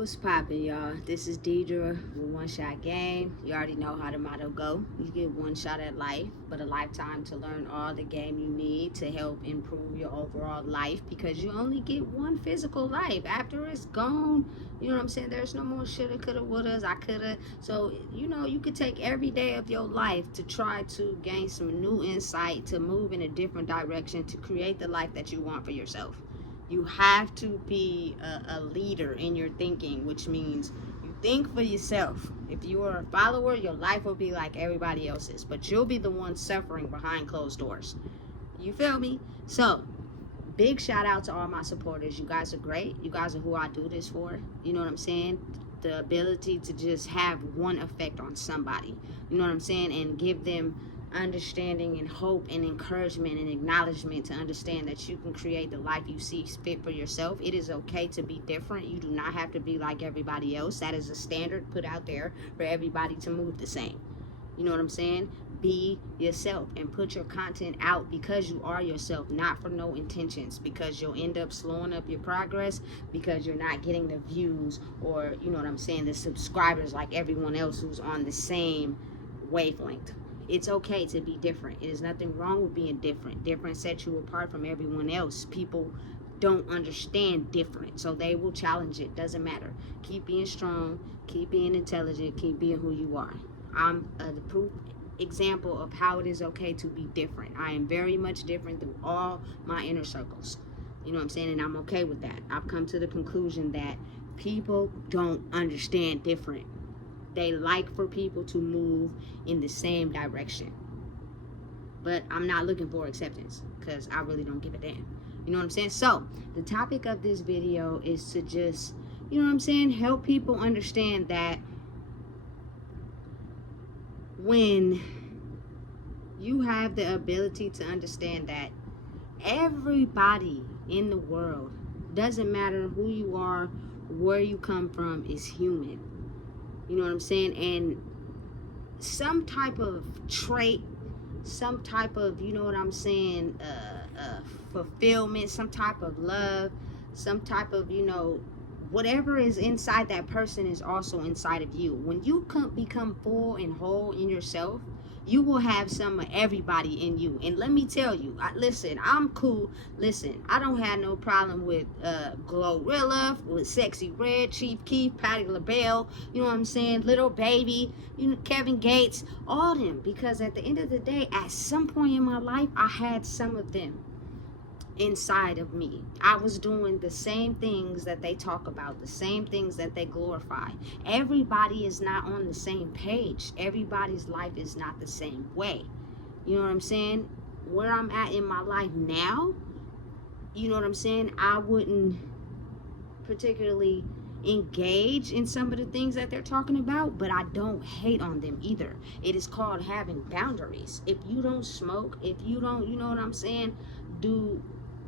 What's poppin', y'all? This is Deidre with One Shot Game. You already know how the motto go. You get one shot at life, but a lifetime to learn all the game you need to help improve your overall life, because you only get one physical life. After it's gone, you know what I'm saying? There's no more shoulda, coulda, wouldas, I coulda. So, you could take every day of your life to try to gain some new insight, to move in a different direction, to create the life that you want for yourself. You have to be a leader in your thinking, which means you think for yourself. If you are a follower, your life will be like everybody else's, but you'll be the one suffering behind closed doors. You feel me? So, big shout out to all my supporters. You guys are great. You guys are who I do this for. You know what I'm saying? The ability to just have one effect on somebody. You know what I'm saying? And give them understanding and hope and encouragement and acknowledgement to understand that you can create the life you see fit for yourself. It is okay to be different. You do not have to be like everybody else. That is a standard put out there for everybody to move the same. You know what I'm saying? Be yourself and put your content out because you are yourself, not for no intentions, because you'll end up slowing up your progress because you're not getting the views or, you know what I'm saying, the subscribers like everyone else who's on the same wavelength. It's okay to be different. It is nothing wrong with being different. Different sets you apart from everyone else. People don't understand different, so they will challenge it. Doesn't matter. Keep being strong, keep being intelligent, keep being who you are. I'm the proof example of how it is okay to be different. I am very much different through all my inner circles. You know what I'm saying? And I'm okay with that. I've come to the conclusion that people don't understand different. They like for people to move in the same direction. But I'm not looking for acceptance because I really don't give a damn. You know what I'm saying? So, the topic of this video is to just, you know what I'm saying, help people understand that when you have the ability to understand that everybody in the world, doesn't matter who you are, where you come from, is human. You know what I'm saying? And some type of trait, some type of, you know what I'm saying, fulfillment, some type of love, some type of, whatever is inside that person is also inside of you. When you become full and whole in yourself, you will have some of everybody in you. And let me tell you, listen, I'm cool. Listen, I don't have no problem with Glorilla, with Sexy Red, Chief Keef, Patti LaBelle, you know what I'm saying, Little Baby, Kevin Gates, all them. Because at the end of the day, at some point in my life, I had some of them inside of me. I was doing the same things that they talk about, the same things that they glorify. Everybody is not on the same page. Everybody's life is not the same way. You know what I'm saying? Where I'm at in my life now, you know what I'm saying, I wouldn't particularly engage in some of the things that they're talking about, but I don't hate on them either. It is called having boundaries. If you don't smoke, if you don't, you know what I'm saying, do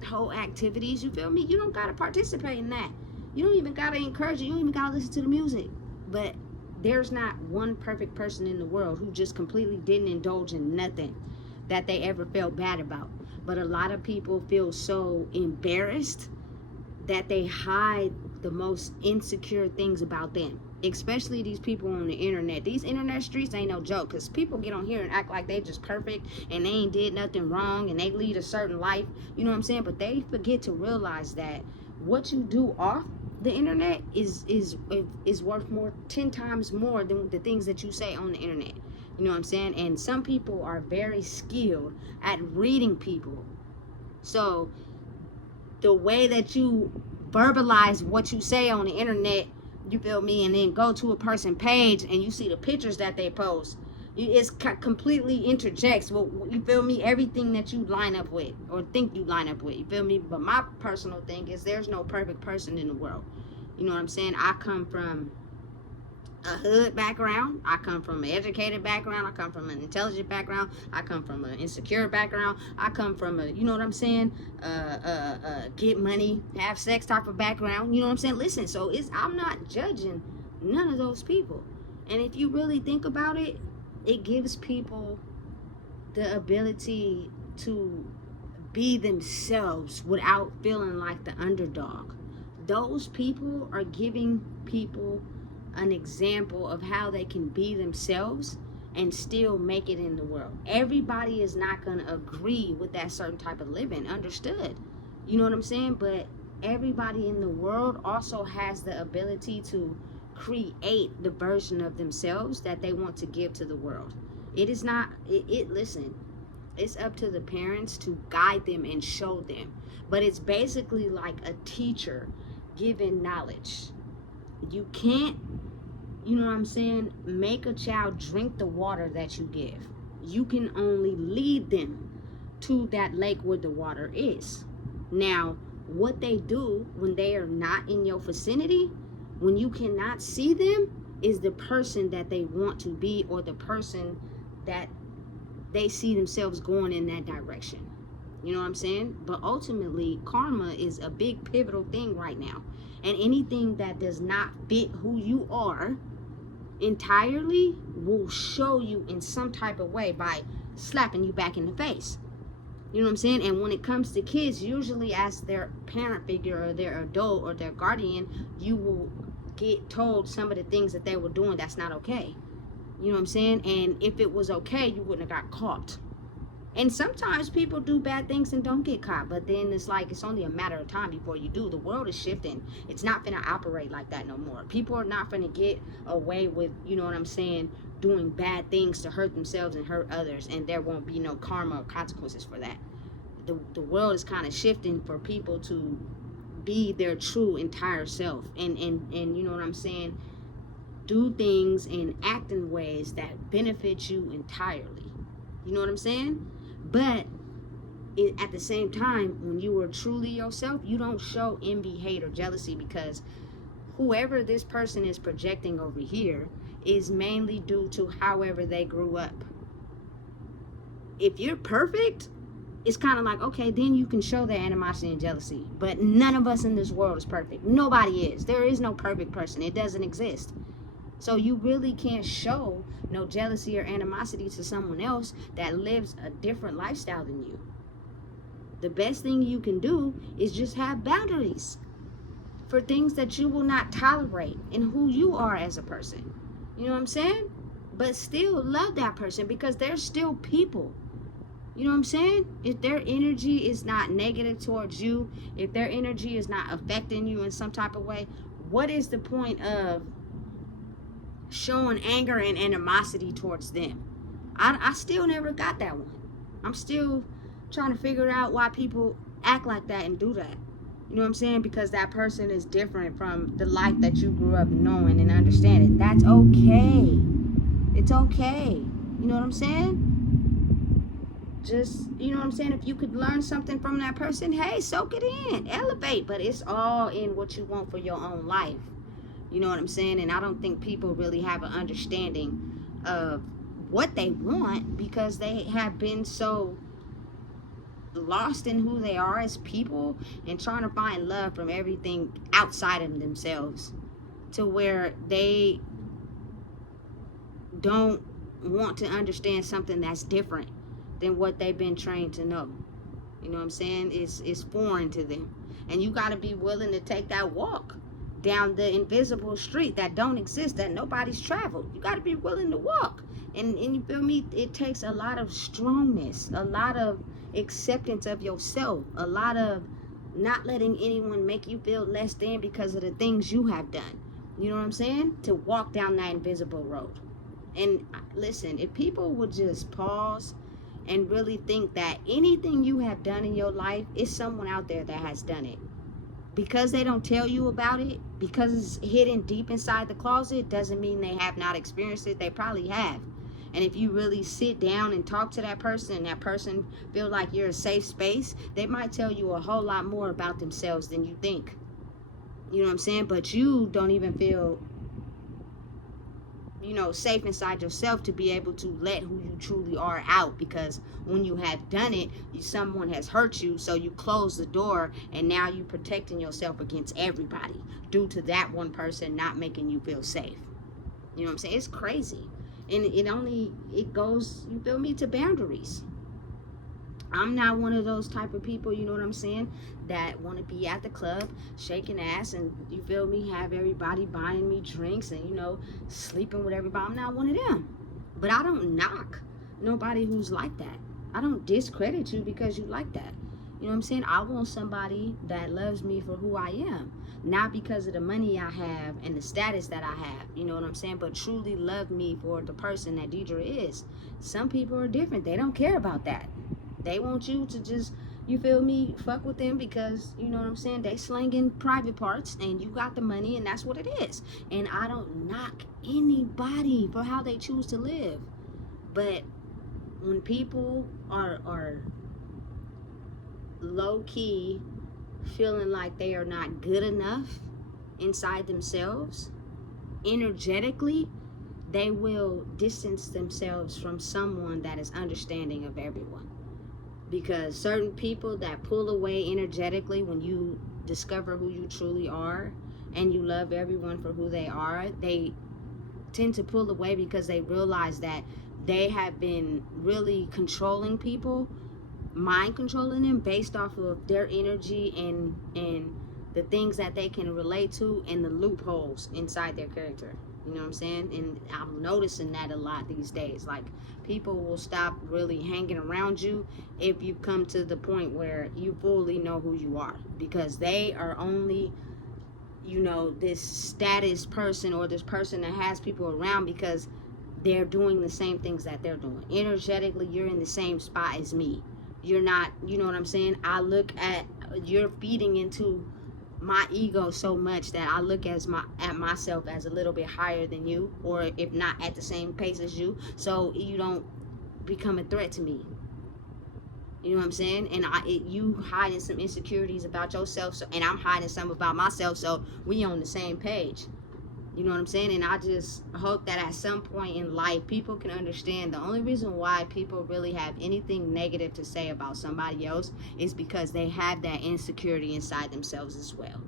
whole activities, you feel me, you don't gotta participate in that. You don't even gotta encourage it. You don't even gotta listen to the music. But there's not one perfect person in the world who just completely didn't indulge in nothing that they ever felt bad about. But a lot of people feel so embarrassed that they hide the most insecure things about them, especially these people on the internet. These internet streets ain't no joke, because people get on here and act like they just perfect and they ain't did nothing wrong and they lead a certain life, you know what I'm saying? But they forget to realize that what you do off the internet is worth 10 times more than the things that you say on the internet. You know what I'm saying? And some people are very skilled at reading people. So the way that you verbalize what you say on the internet, you feel me, and then go to a person page and you see the pictures that they post, it's completely interjects, well, you feel me, everything that you line up with or think you line up with, you feel me? But my personal thing is there's no perfect person in the world. You know what I'm saying? I come from a hood background, I come from an educated background, I come from an intelligent background, I come from an insecure background, I come from a, you know what I'm saying, get money, have sex type of background, you know what I'm saying? Listen, so I'm not judging none of those people. And if you really think about it, it gives people the ability to be themselves without feeling like the underdog. those people are giving people an example of how they can be themselves and still make it in the world. Everybody is not going to agree with that certain type of living, understood. You know what I'm saying? But everybody in the world also has the ability to create the version of themselves that they want to give to the world. It is not, listen, it's up to the parents to guide them and show them. But it's basically like a teacher giving knowledge. You can't, you know what I'm saying, make a child drink the water that you give. You can only lead them to that lake where the water is. Now, what they do when they are not in your vicinity, when you cannot see them, is the person that they want to be, or the person that they see themselves going in that direction. You know what I'm saying? But ultimately, karma is a big pivotal thing right now. And anything that does not fit who you are entirely will show you in some type of way by slapping you back in the face. You know what I'm saying? And when it comes to kids, usually as their parent figure or their adult or their guardian, you will get told some of the things that they were doing that's not okay. You know what I'm saying? And if it was okay, you wouldn't have got caught. And sometimes people do bad things and don't get caught, but then it's like it's only a matter of time before you do. The world is shifting. It's not gonna operate like that no more. People are not gonna get away with, you know what I'm saying, doing bad things to hurt themselves and hurt others, and there won't be no karma or consequences for that. The world is kind of shifting for people to be their true entire self, and you know what I'm saying, do things and act in ways that benefit you entirely. You know what I'm saying? But at the same time, when you are truly yourself, you don't show envy, hate, or jealousy, because whoever this person is projecting over here is mainly due to however they grew up. If you're perfect, it's kind of like, okay, then you can show the animosity and jealousy. But none of us in this world is perfect. Nobody is. There is no perfect person. It doesn't exist. So you really can't show no jealousy or animosity to someone else that lives a different lifestyle than you. The best thing you can do is just have boundaries for things that you will not tolerate in who you are as a person. You know what I'm saying? But still love that person, because they're still people. You know what I'm saying? If their energy is not negative towards you, if their energy is not affecting you in some type of way, what is the point of showing anger and animosity towards them? I still never got that one. I'm still trying to figure out why people act like that and do that. You know what I'm saying? Because that person is different from the life that you grew up knowing and understanding. That's okay. It's okay. You know what I'm saying? Just, you know what I'm saying? If you could learn something from that person, hey, soak it in, elevate. But it's all in what you want for your own life. You know what I'm saying? And I don't think people really have an understanding of what they want, because they have been so lost in who they are as people and trying to find love from everything outside of themselves, to where they don't want to understand something that's different than what they've been trained to know. You know what I'm saying? It's foreign to them. And you got to be willing to take that walk down the invisible street that don't exist, that nobody's traveled. You got to be willing to walk. And you feel me? It takes a lot of strongness, a lot of acceptance of yourself, a lot of not letting anyone make you feel less than because of the things you have done. You know what I'm saying? To walk down that invisible road. And listen, if people would just pause and really think that anything you have done in your life is someone out there that has done it. Because they don't tell you about it, because it's hidden deep inside the closet, doesn't mean they have not experienced it. They probably have. And if you really sit down and talk to that person, and that person feel like you're a safe space, they might tell you a whole lot more about themselves than you think. You know what I'm saying? But you don't even feel, you know, safe inside yourself to be able to let who you truly are out, because when you have done it, someone has hurt you, so you close the door, and now you're protecting yourself against everybody due to that one person not making you feel safe. You know what I'm saying? It's crazy. And it goes, you feel me, to boundaries. I'm not one of those type of people, you know what I'm saying, that want to be at the club shaking ass and, you feel me, have everybody buying me drinks and, you know, sleeping with everybody. I'm not one of them. But I don't knock nobody who's like that. I don't discredit you because you like that. You know what I'm saying? I want somebody that loves me for who I am, not because of the money I have and the status that I have, you know what I'm saying, but truly love me for the person that Deidre is. Some people are different. They don't care about that. They want you to just, you feel me, fuck with them because, you know what I'm saying, they slinging private parts and you got the money and that's what it is. And I don't knock anybody for how they choose to live. But when people are low-key feeling like they are not good enough inside themselves, energetically, they will distance themselves from someone that is understanding of everyone. Because certain people that pull away energetically when you discover who you truly are and you love everyone for who they are, they tend to pull away because they realize that they have been really controlling people, mind controlling them based off of their energy and the things that they can relate to and the loopholes inside their character. You know what I'm saying? And I'm noticing that a lot these days. Like, people will stop really hanging around you if you come to the point where you fully know who you are, because they are only, you know, this status person or this person that has people around because they're doing the same things that they're doing. Energetically, you're in the same spot as me. You're not, you know what I'm saying? I look at, you're feeding into my ego so much that I look at myself as a little bit higher than you, or if not at the same pace as you, so you don't become a threat to me. You know what I'm saying? And you hiding some insecurities about yourself, so, and I'm hiding some about myself, so we on the same page. You know what I'm saying? And I just hope that at some point in life, people can understand the only reason why people really have anything negative to say about somebody else is because they have that insecurity inside themselves as well.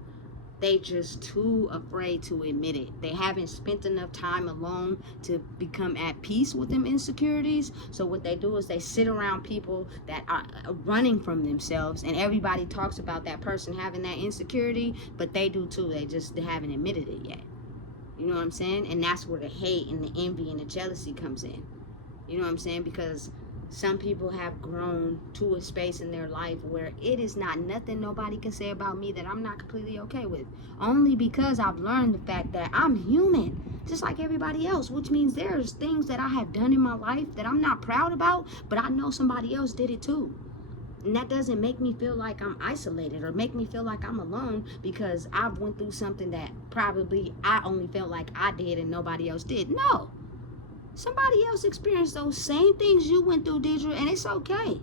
They just too afraid to admit it. They haven't spent enough time alone to become at peace with them insecurities. So what they do is they sit around people that are running from themselves, and everybody talks about that person having that insecurity, but they do too. They haven't admitted it yet. You know what I'm saying? And that's where the hate and the envy and the jealousy comes in. You know what I'm saying? Because some people have grown to a space in their life where it is not nothing nobody can say about me that I'm not completely okay with. Only because I've learned the fact that I'm human, just like everybody else, which means there's things that I have done in my life that I'm not proud about, but I know somebody else did it too. And that doesn't make me feel like I'm isolated or make me feel like I'm alone because I've went through something that probably I only felt like I did and nobody else did. No. Somebody else experienced those same things you went through, Deidre, and it's okay.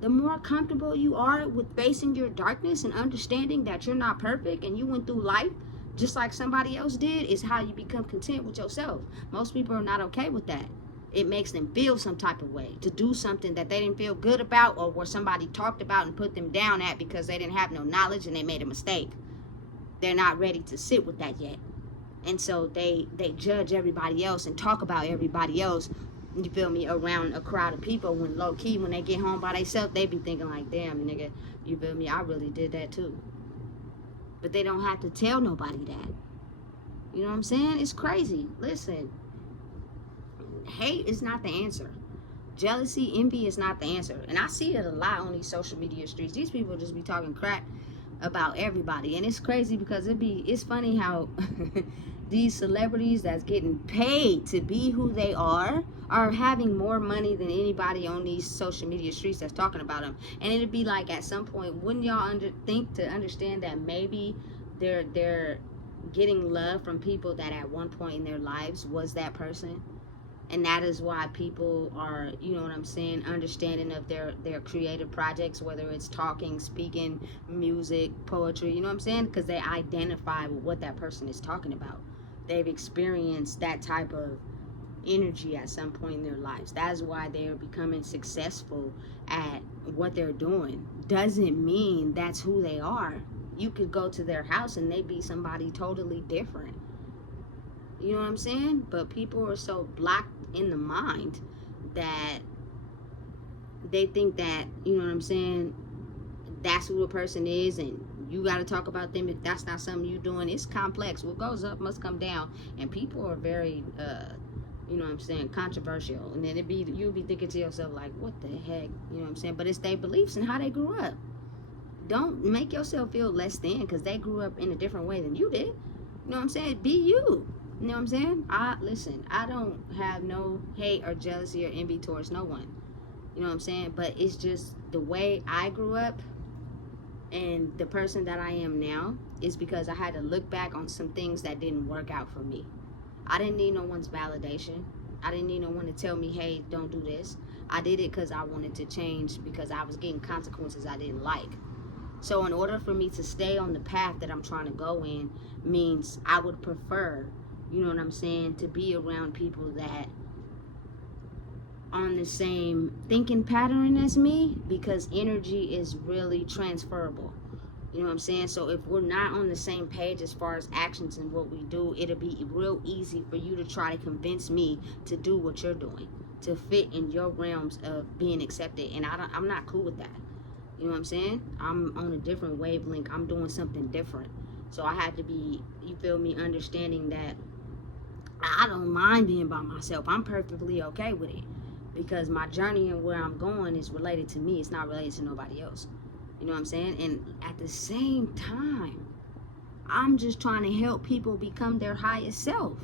The more comfortable you are with facing your darkness and understanding that you're not perfect and you went through life just like somebody else did, is how you become content with yourself. Most people are not okay with that. It makes them feel some type of way to do something that they didn't feel good about, or where somebody talked about and put them down at because they didn't have no knowledge and they made a mistake. They're not ready to sit with that yet. And so they judge everybody else and talk about everybody else, you feel me, around a crowd of people, when low key, when they get home by themselves, they be thinking like, damn, nigga, you feel me, I really did that too. But they don't have to tell nobody that. You know what I'm saying? It's crazy. Listen, hate is not the answer. Jealousy, envy is not the answer. And I see it a lot on these social media streets. These people just be talking crap about everybody, and it's crazy because it's funny how these celebrities that's getting paid to be who they are having more money than anybody on these social media streets that's talking about them. And it'd be like, at some point, wouldn't y'all think to understand that maybe they're getting love from people that at one point in their lives was that person? And that is why people are, you know what I'm saying, understanding of their creative projects, whether it's talking, speaking, music, poetry, you know what I'm saying? Because they identify with what that person is talking about. They've experienced that type of energy at some point in their lives. That's why they're becoming successful at what they're doing. Doesn't mean that's who they are. You could go to their house and they be somebody totally different. You know what I'm saying? But people are so blocked in the mind that they think that, you know what I'm saying, that's who a person is, and you got to talk about them. If that's not something you're doing, it's complex. What goes up must come down. And people are very, you know what I'm saying, controversial. And then you'll be thinking to yourself, like, what the heck? You know what I'm saying? But it's their beliefs and how they grew up. Don't make yourself feel less than because they grew up in a different way than you did. You know what I'm saying? Be you. You know what I'm saying? Listen, I don't have no hate or jealousy or envy towards no one. You know what I'm saying? But it's just the way I grew up and the person that I am now is because I had to look back on some things that didn't work out for me. I didn't need no one's validation. I didn't need no one to tell me, hey, don't do this. I did it because I wanted to change, because I was getting consequences I didn't like. So in order for me to stay on the path that I'm trying to go in means I would prefer, you know what I'm saying, to be around people that on the same thinking pattern as me, because energy is really transferable. You know what I'm saying? So if we're not on the same page as far as actions and what we do, it'll be real easy for you to try to convince me to do what you're doing, to fit in your realms of being accepted. And I'm not cool with that. You know what I'm saying? I'm on a different wavelength. I'm doing something different. So I had to be, you feel me, understanding that I don't mind being by myself. I'm perfectly okay with it, because my journey and where I'm going is related to me. It's not related to nobody else. You know what I'm saying? And at the same time, I'm just trying to help people become their highest self.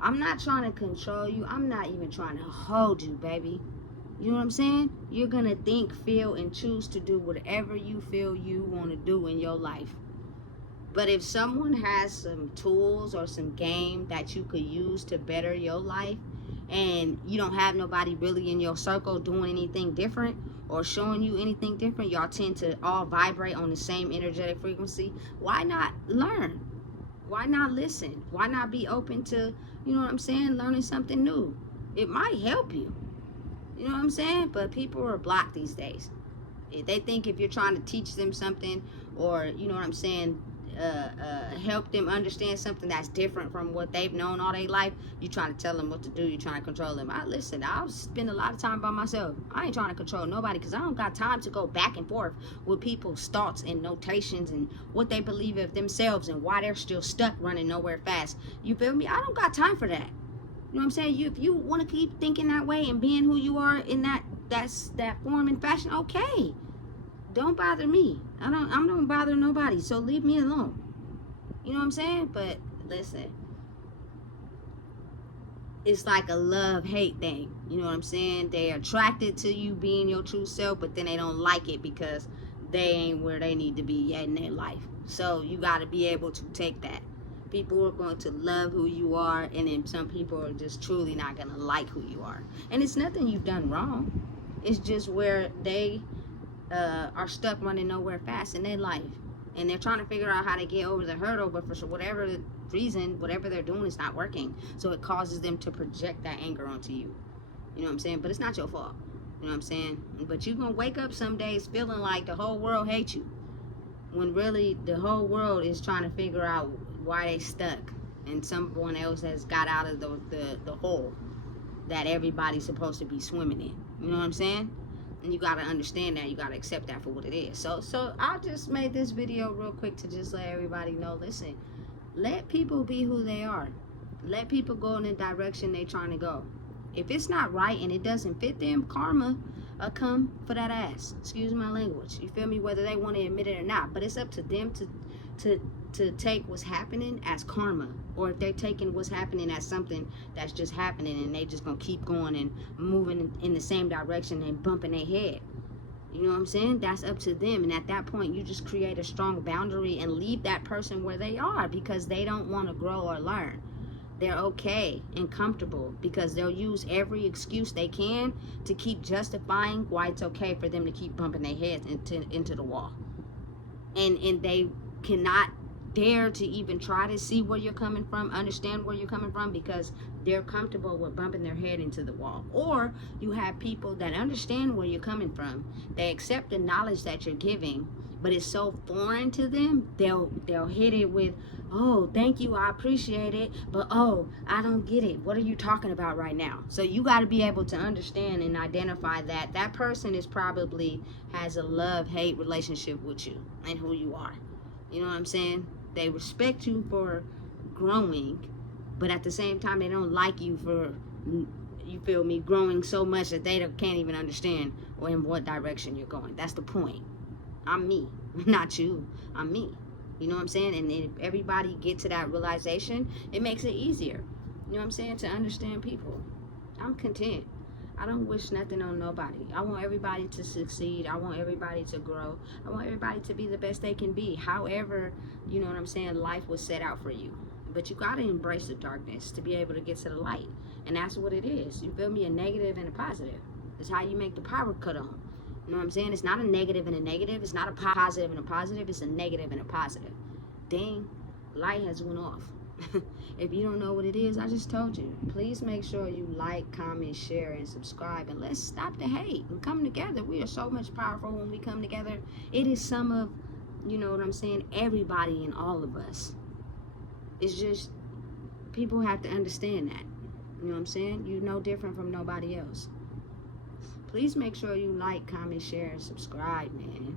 I'm not trying to control you. I'm not even trying to hold you, baby. You know what I'm saying? You're going to think, feel, and choose to do whatever you feel you want to do in your life. But if someone has some tools or some game that you could use to better your life, and you don't have nobody really in your circle doing anything different or showing you anything different, y'all tend to all vibrate on the same energetic frequency, why not learn? Why not listen? Why not be open to, you know what I'm saying, learning something new? It might help you. You know what I'm saying? But people are blocked these days. They think if you're trying to teach them something, or, you know what I'm saying, help them understand something that's different from what they've known all their life, you trying to tell them what to do, you trying to control them. Listen, I'll spend a lot of time by myself. I ain't trying to control nobody, because I don't got time to go back and forth with people's thoughts and notations and what they believe of themselves and why they're still stuck running nowhere fast. You feel me? I don't got time for that. You know what I'm saying? If you want to keep thinking that way and being who you are in that form and fashion, okay. Don't bother me. I don't bother nobody, so leave me alone. You know what I'm saying? But listen, it's like a love-hate thing. You know what I'm saying? They're attracted to you being your true self, but then they don't like it because they ain't where they need to be yet in their life. So you got to be able to take that. People are going to love who you are, and then some people are just truly not going to like who you are. And it's nothing you've done wrong. It's just where they are stuck running nowhere fast in their life, and they're trying to figure out how to get over the hurdle, but for whatever reason, whatever they're doing is not working, so it causes them to project that anger onto you. You know what I'm saying? But it's not your fault. You know what I'm saying? But you're gonna wake up some days feeling like the whole world hates you, when really the whole world is trying to figure out why they stuck, and someone else has got out of the hole that everybody's supposed to be swimming in. You know what I'm saying? And you gotta understand that. You gotta accept that for what it is. So I just made this video real quick to just let everybody know, listen, let people be who they are. Let people go in the direction they're trying to go. If it's not right and it doesn't fit them, karma will come for that ass. Excuse my language. You feel me? Whether they want to admit it or not. But it's up to them to take what's happening as karma, or if they're taking what's happening as something that's just happening and they just gonna keep going and moving in the same direction and bumping their head. You know what I'm saying? That's up to them. And at that point, you just create a strong boundary and leave that person where they are, because they don't want to grow or learn. They're okay and comfortable, because they'll use every excuse they can to keep justifying why it's okay for them to keep bumping their heads into the wall. And they cannot dare to even try to see where you're coming from, understand where you're coming from, because they're comfortable with bumping their head into the wall. Or you have people that understand where you're coming from, they accept the knowledge that you're giving, but it's so foreign to them, they'll hit it with, oh, thank you, I appreciate it, but oh, I don't get it. What are you talking about right now? So you got to be able to understand and identify that that person is probably has a love-hate relationship with you and who you are. You know what I'm saying? They respect you for growing, but at the same time, they don't like you for, you feel me, growing so much that they can't even understand or in what direction you're going. That's the point. I'm me, not you. I'm me. You know what I'm saying? And if everybody get to that realization, it makes it easier. You know what I'm saying? To understand people. I'm content. I don't wish nothing on nobody. I want everybody to succeed. I want everybody to grow. I want everybody to be the best they can be. However, you know what I'm saying, life was set out for you. But you got to embrace the darkness to be able to get to the light. And that's what it is. You feel me? A negative and a positive. It's how you make the power cut on. You know what I'm saying? It's not a negative and a negative. It's not a positive and a positive. It's a negative and a positive. Dang, light has went off. If you don't know what it is, I just told you. Please make sure you like, comment, share, and subscribe. And let's stop the hate and come together. We are so much powerful when we come together. It is some of, you know what I'm saying, everybody and all of us. It's just, people have to understand that. You know what I'm saying? You're no different from nobody else. Please make sure you like, comment, share, and subscribe, man.